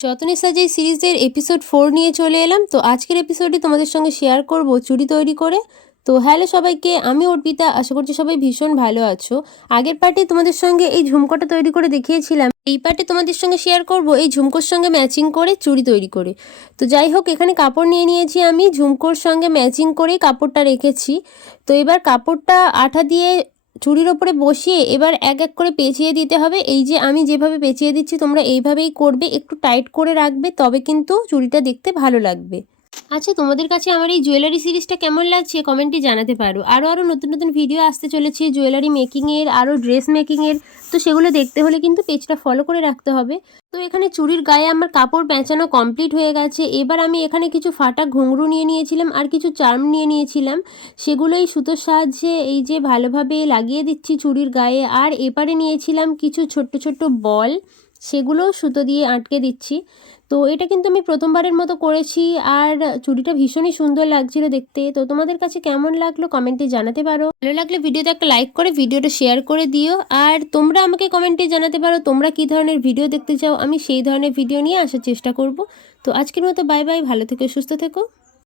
যতনী সাজাই সিরিজের এপিসোড 4 নিয়ে চলে এলাম। তো আজকের এপিসোডে তোমাদের সঙ্গে শেয়ার করব চুড়ি তৈরি করে। তো হ্যালো সবাইকে, আমি অর্পিতা। আশা করছি সবাই ভীষণ ভালো আছো। আগের পার্টে তোমাদের সঙ্গে এই ঝুমকোটা তৈরি করে দেখিয়েছিলাম। এই পার্টে তোমাদের সঙ্গে শেয়ার করব এই ঝুমকোর সঙ্গে ম্যাচিং করে চুড়ি তৈরি করে। তো যাই হোক, এখানে কাপড় নিয়ে নিয়েছি আমি, ঝুমকোর সঙ্গে ম্যাচিং করেই কাপড়টা রেখেছি। তো এবার কাপড়টা আঠা দিয়ে চুড়ির ওপরে বসিয়ে এবার এক এক করে পেঁচিয়ে দিতে হবে। এই যে আমি যেভাবে পেঁচিয়ে দিচ্ছি তোমরা এইভাবেই করবে, একটু টাইট করে রাখবে, তবে কিন্তু চুড়িটা দেখতে ভালো লাগবে। আচ্ছা, তোমাদের কাছে আমার এই জুয়েলারি সিরিজটা কেমন লাগছে কমেন্টে জানাতে পারো। আরও নতুন নতুন ভিডিও আসতে চলেছে জুয়েলারি মেকিংয়ের, আরও ড্রেস মেকিংয়ের। তো সেগুলো দেখতে হলে কিন্তু পেজটা ফলো করে রাখতে হবে। তো এখানে চুড়ির গায়ে আমার কাপড় পেঁচানো কমপ্লিট হয়ে গেছে। এবার আমি এখানে কিছু ফাটা ঘুঙরু নিয়ে নিয়েছিলাম আর কিছু চার্ম নিয়ে নিয়েছিলাম। সেগুলো এই সুতোর সাহায্যে এই যে ভালোভাবে লাগিয়ে দিচ্ছি চুড়ির গায়ে। আর এপারে নিয়েছিলাম কিছু ছোট্ট ছোট্ট বল, সেগুলোও সুতো দিয়ে আটকে দিচ্ছি। তো এটা কিন্তু আমি প্রথমবারের মতো করেছি, আর চুড়িটা ভীষণই সুন্দর লাগছিল দেখতে। তো তোমাদের কাছে কেমন লাগলো কমেন্টে জানাতে পারো। ভালো লাগলে ভিডিওতে একটা লাইক করে ভিডিওটা শেয়ার করে দিও। আর তোমরা আমাকে কমেন্টে জানাতে পারো তোমরা কী ধরনের ভিডিও দেখতে চাও, আমি সেই ধরনের ভিডিও নিয়ে আসার চেষ্টা করব। তো আজকের মতো বাই বাই, ভালো থেকো, সুস্থ থেকো।